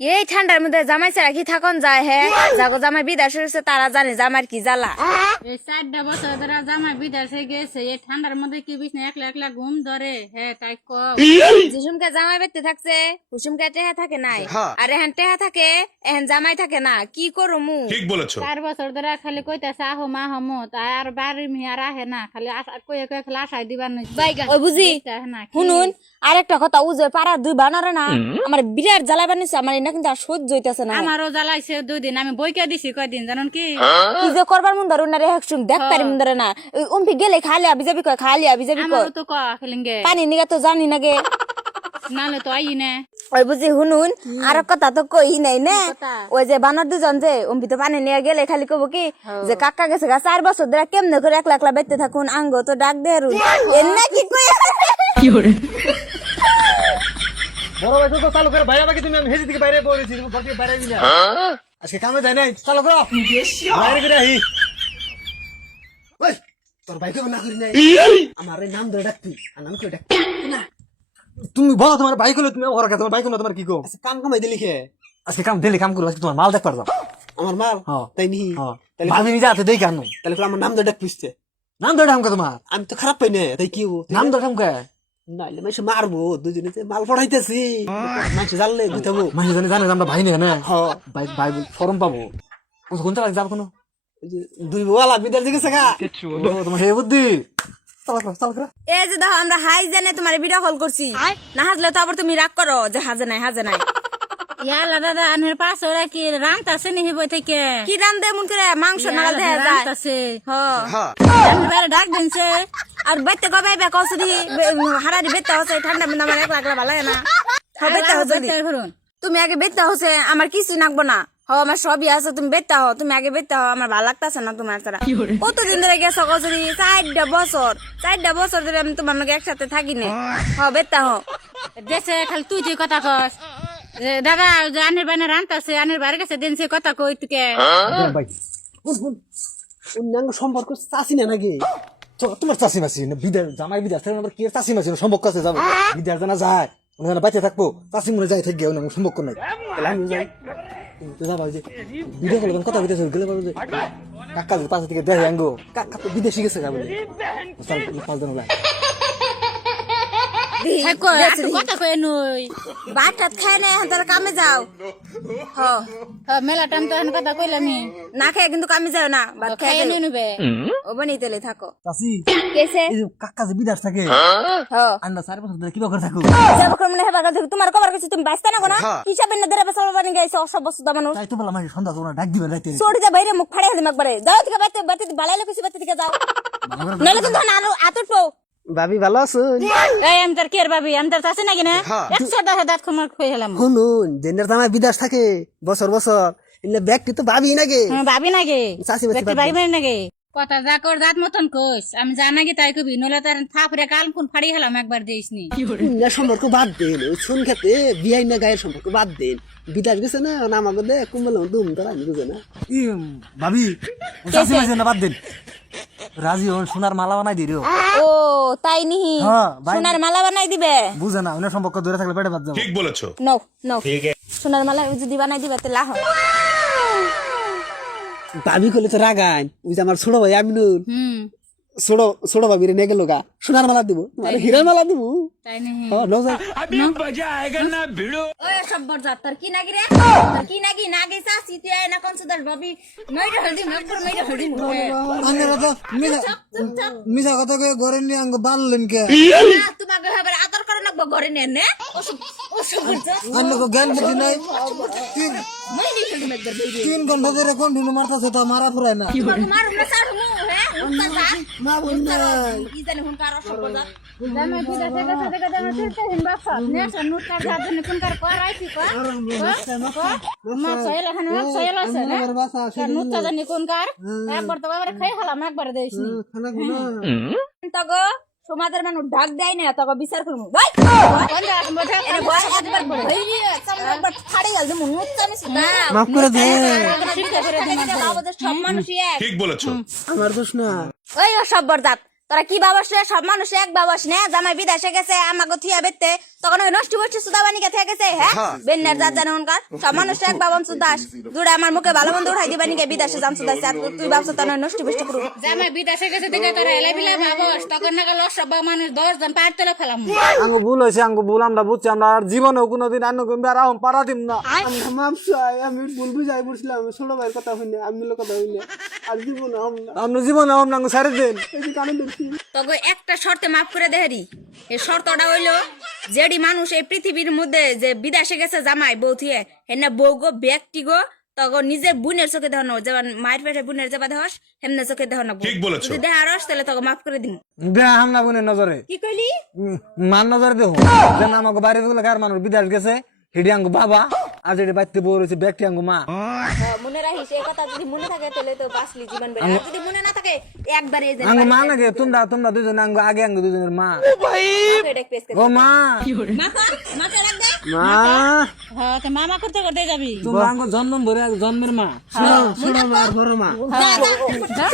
এই ঠান্ডার মধ্যে জামাই ছাড়া কি থাকুন যায় হে? যাগো জামাই বিদাস হয়েছে তারা জানে জামার কি জ্বালা। এই চারটা বছর ধরে জামাই বিদেশে গেছে এই ঠান্ডার মধ্যে কি বিছনা একলা একলা ঘুম ধরে? হ্যাঁ তাই কম যিসুমকে জামাই বেতে থাকছে হুসুমকে টেহা থাকে নাই? আর এহেন টেহা থাকে এহেন জামাই থাকে না কি করো মু ঠিক বলেছ। চার বছর ধরে খালি কইতাছে আহো মা হমো তাই আর বাড়ির মিয়ার আহে না খালি আশা- কয়ে কয়ে খালি আশাই দিবার নই ওই বুঝি? শুনুন আরেকটা কথা উজে পাড়া দুই বানারে না আমার বিরাট জ্বালা বানিয়েছে আমার এটা কিন্তু আর সহ্য হইতেছে না। আমারও জ্বালাইছে দুই দিন আমি বইকে দিছি কয়দিন জানুন কি? কি যে করবার মন ধরুন না রে একসুম দেখতারি মন ধরে না। ওই উম্পি গেলে খালি আবি যাবি কয় খালি আবি যাবি কয় তো ক খেলিঙ্গে পানি নিগা তো জানি না গে। নালে তো আই না। ওই বুঝি শুনুন আর কথা তো কই নাই না। ওই যে বানর দুজন যে উম্পি তো পানি নিয়ে গেলে খালি কব কি যে কাকা গেছে গা চার বছর ধরে কেমনে করে একলা একলা বেঁচতে থাকুন আঙ্গ তো ডাক দেয় রুন এর না কি কই বড় ভাই তো চালু করে বাইরে বাকি তুমি আমি হেজি থেকে বাইরে পড়েছি তুমি ঘর থেকে বাইরে দিলা আজকে কামে যাই নাই চালু করো। বাইরে করে আহি। ওই তোর ভাইকে না করি নাই। আমার নাম ধরে ডাকতি আর নাম করে ডাকতি তুমি বলো তোমার বাইক হলো তুমি ওর তোমার বাইক হলো তোমার কি কো কাম কামাই দিলি খে আজকে কাম দিলে কাম করো আজকে তোমার মাল দেখ পারো আমার মাল? হ্যাঁ। তাই নি? হ্যাঁ। তাহলে ভাবি নিজে হাতে দেই কেন? তাহলে আমার নাম ধরে ডাক পিসছে নাম ধরে আমাকে তোমার? আমি তো খারাপ পাই না তাই কি নাম ধরে আমাকে নাইলে মারবো দুজনে যে মাল পড়াইতেছি মাইসে জানলে গুতাবো মাহি জানে জানে আমরা ভাই নেই না? ভাই ভাই ফরম পাবো। কোন চালাক যাব কোনো? দুই বোয়ালা বিদার দিকে ও, তোমার হে বুদ্ধি। এই যে দেখো আমরা হাই জানে তোমার ভিডিও কল করছি। না হাজলে তো আবার তুমি রাগ করো যে হাজে নাই হাজে নাই। ইয়ালা দাদা আনের পাশ ওরা কি রান্তাছে নি বই থেকে কি রান দে মন করে মাংস নাগাল দেয়া যায়। হ্যাঁ। আমি বাইরে ডাক দিনছে। আর বেতে কবে বে কসুদি হারারি বেতে হচ্ছে ঠান্ডা মধ্যে আমার একলা একলা ভালো লাগে না হ্যাঁ বেতে বেতার তুমি আগে বেতে হচ্ছে আমার কিছু নাকবো না হ আমার সবই আছে তুমি বেতে হো তুমি আগে বেতে হও আমার ভালো লাগতেছে না তোমার ছাড়া কতদিন ধরে গেছো কসুদি চারটা বছর চারটা বছর ধরে আমি তোমার লগে একসাথে থাকি না হ বেতে হো দেশে খালি তুই তুই কথা কস দাদা আনের বাইনে রান্তাছে আনের বাইরে গেছে দিনছে কথা কই তুকে সম্পর্ক চাষি না নাকি তোমার চাষি মাসি বিদার জামাই বিদার থাকলে আমার কি চাষি মাসি সম্পর্ক আছে যাব। বিদার জানা যায় ওখানে বাইতে থাকব, চাষি মনে যায় থেকে ওখানে সম্পর্ক নাই। তাহলে আমি যাই। কাকা পাশে থেকে দেখে কাকা তো বিদেশি গেছে যাবে কথা কই নই। ভাত টাত খাই না এখন তাহলে কামে যাও। হ্যাঁ, মেলা টাইম তো এখন কথা কইলামি না খাই কিন্তু কামে যাও না ভাত খাই নিয়ে নিবে। ও বানিয়ে তেলে থাকো। চাষি কেসে কাকা যে বিদেশ থাকে হ। আন্ডা বছর ধরে কিবা করে থাকো। যাব কোন মনে হেবার কাছে তোমার কবার কাছে তুমি বাইস্তা না কোনা হিসাবে না দেরা বছর বানি গাইছে অসব বস্তু দামানো তাই তো বললাম আমি সন্ধ্যা তোমরা ডাক দিবেন রাইতে। ছড়ি যা বাইরে মুখ ফাড়ে দিমাগ বারে যাও থেকে বাইতে বাইতে বালাইলে কিছু বাইতে থেকে যাও। নালে কিন্তু না আরও আতুর পো ভাবি ভালো আছেন? এই আমি তার কের ভাবি? আমি তার চাষি নাকি না? একশো দশ দাঁত খুমার খুঁয়ে হেলাম শুনুন জেনের জামাই বিদেশ থাকে বছর বছর। এলে ব্যক্তি তো ভাবি নাকি। হ্যাঁ, ভাবি নাকি? চাষি ব্যক্তি ভাবি। মানে নাকি? কথা যা কর দাঁত মতন কইস। আমি যা নাকি তাই কবি নইলে তার থাপরে কাল কোন ফাড়ি হেলাম একবার দিস নি অন্য সম্পর্ক বাদ দেন শুন খেতে বিয়াই না গায়ের সম্পর্ক বাদ দেন। বিদেশ গেছে না না আমাকে দে কুম্বল দুম তোরা আমি বুঝে না। ই ভাবি চাষি মাসি না বাদ দিন। রাজি হন সোনার মালা বানাই দিও ও তাই নিহি। হ্যাঁ, সোনার মালা বানাই দিবে। বুঝে না অন্য সম্পর্ক দূরে থাকলে পেটে বাদ যাবে। ঠিক বলেছ। নো নো সোনার মালা যদি বানাই দিবে তাহলে লাহ ভাবি করলে তো রাগান ওই যে আমার ছোট ভাই আমিনুল। হুম। ছোট ছোট ভাবিরে নিয়ে গেল গা। সোনার মালা দিব। মানে হীরার মালা দিব? তাই নাকি হ, লও যাই। ওই সব বরজাত তোর কি নাগি রে তোর কি নাগি নাগি সাসি তুই আয় না কোন সুদার ভাবি মাইরা হলদি মকবর মাইরা হলদি মুখে তো মিছা মিছা কথা কয়ে ঘরে নিয়ে আঙ্গ বানলেন কে না তোমাকে হবে আদর করে না ঘরে নেন নে ওসব ওসব বরজাত আন্নকে জ্ঞান বুদ্ধি নাই তিন মাইরি হলদি মকবর বেবি তিন ঘণ্টা ধরে কন্টিনিউ মারতাছে তা মারা ফুরায় না তোমাকে মারুম না সার মু হ্যাঁ হুনকা যা মা বোন নাই কি জানি হুনকার অসব বরজাত কো মা সয়েল সমাজের মানুষ ডাক দেয় না তগো বিচার করমু ভাই কোন রাত মধ্যে এরে ভয় একবার ধইরি সামনে একবার ফাড়ে গেল যে চানি সুদা মাফ করে দে শিক্ষা করে দিন আমাদের সব বলেছ। আমার দোষ না। ওই সব বরজাত তোরা কি বাবাস রে? সব মানুষ এক বাবাস নে। জামাই বিদেশে গেছে আমাকে থিয়া বেতে তখন ওই নষ্টি বষ্টি সুদা বানিকে থেকে গেছে হ্যাঁ? বেন্নার যা জানে উনকার সব মানুষ এক বাবাম সুদাস। দুটা আমার মুখে ভালো মন্দ উঠাই দিবা নিকে বিদেশে যাম সুদাস। আর তুই ভাবছ তার নষ্টি বষ্টি করু জামাই বিদেশে গেছে দেখে তোরা এলাই বিলা ভাবস তখন না গেল সব মানুষ দশ জন পার তোলে ফেলাম। আঙ্গু ভুল হয়েছে আঙ্গু ভুল। আমরা বুঝছি আমরা আর জীবনেও কোনোদিন আন্ন কমবে আর আহম পারা দিম না আমরা মাপ চাই আমি ভুল বুঝাই আমি ছোট ভাইয়ের কথা হইনি আমি মিলের কথা হইনি। আর জীবন হম না। আমরা জীবনে আহম না সারি দিন। এই যে কানে দেখছি তবে একটা শর্তে মাফ করে দেহারি এই শর্তটা হইল যেডি মানুষ এই পৃথিবীর মধ্যে যে বিদেশে গেছে জামাই বউ থিয়ে হেনা বউ গো ব্যক্তি গো তখন নিজের বোনের চোখে দেখানো যেমন মায়ের পেটে বোনের যাবা দেহস হেমনে চোখে দেখানো ঠিক বলেছ। যদি দেহারস তাহলে তখন মাফ করে দিন হামনা বোনের নজরে। কি কইলি? মান নজরে দেখো যেন আমাকে বাইরে গুলো কার মানুষ বিদেশ গেছে হিডি আঙ্গু বাবা আর যেটি বাইতে বউ রয়েছে ব্যক্তি আঙ্গু মা। রাখিস এই কথা যদি মনে থাকে তাহলে তো বাঁচলি জীবন বেড়ে আর যদি মনে না থাকে একবারে এই যে আঙ্গু মা নাকি? তোমরা তোমরা দুজন আঙ্গু আগে আঙ্গু দুজনের মা। এটা পেস ও মা! মাথা মাথা রাখ দে। মা! হ্যাঁ তো মামা করতে করতে যাবি। তোমরা আঙ্গু জন্ম ভরে জন্মের মা। মা আর বড় মা। যা, যা।